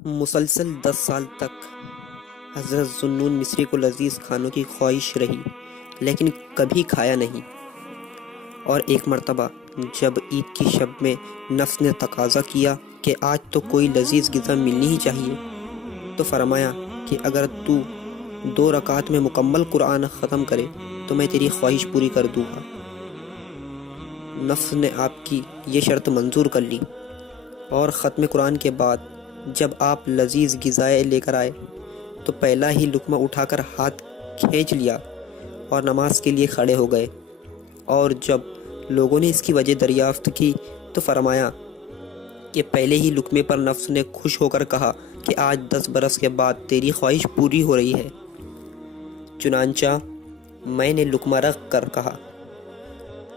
مسلسل 10 سال تک حضرت ذو مصری کو لذیذ کھانوں کی خواہش رہی، لیکن کبھی کھایا نہیں۔ اور ایک مرتبہ جب عید کی شب میں نفس نے تقاضا کیا کہ آج تو کوئی لذیذ غذا ملنی ہی چاہیے، تو فرمایا کہ اگر تو 2 رکعت میں مکمل قرآن ختم کرے تو میں تیری خواہش پوری کر دوں گا۔ نفس نے آپ کی یہ شرط منظور کر لی، اور ختم قرآن کے بعد جب آپ لذیذ غذائیں لے کر آئے تو پہلا ہی لقمہ اٹھا کر ہاتھ کھینچ لیا اور نماز کے لیے کھڑے ہو گئے۔ اور جب لوگوں نے اس کی وجہ دریافت کی تو فرمایا کہ پہلے ہی لقمے پر نفس نے خوش ہو کر کہا کہ آج 10 برس کے بعد تیری خواہش پوری ہو رہی ہے۔ چنانچہ میں نے لقمہ رکھ کر کہا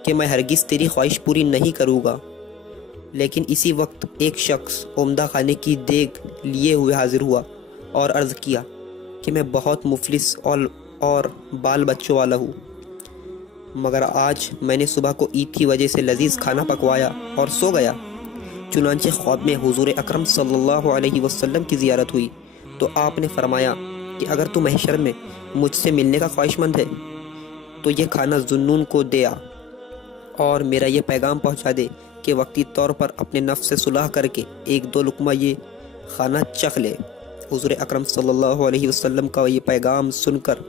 کہ میں ہرگز تیری خواہش پوری نہیں کروں گا، لیکن اسی وقت ایک شخص عمدہ کھانے کی دیگ لیے ہوئے حاضر ہوا اور عرض کیا کہ میں بہت مفلس اور بال بچوں والا ہوں، مگر آج میں نے صبح کو عید کی وجہ سے لذیذ کھانا پکوایا اور سو گیا۔ چنانچہ خواب میں حضور اکرم صلی اللہ علیہ وسلم کی زیارت ہوئی تو آپ نے فرمایا کہ اگر تو محشر میں مجھ سے ملنے کا خواہش مند ہے تو یہ کھانا ذو کو دے آ، اور میرا یہ پیغام پہنچا دے کہ وقتی طور پر اپنے نفس سے صلح کر کے 1-2 لقمہ یہ کھانا چکھ لے۔ حضور اکرم صلی اللہ علیہ وسلم کا یہ پیغام سن کر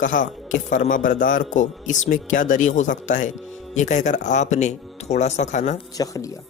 کہا کہ فرما بردار کو اس میں کیا دریغ ہو سکتا ہے، یہ کہہ کر آپ نے تھوڑا سا کھانا چکھ لیا۔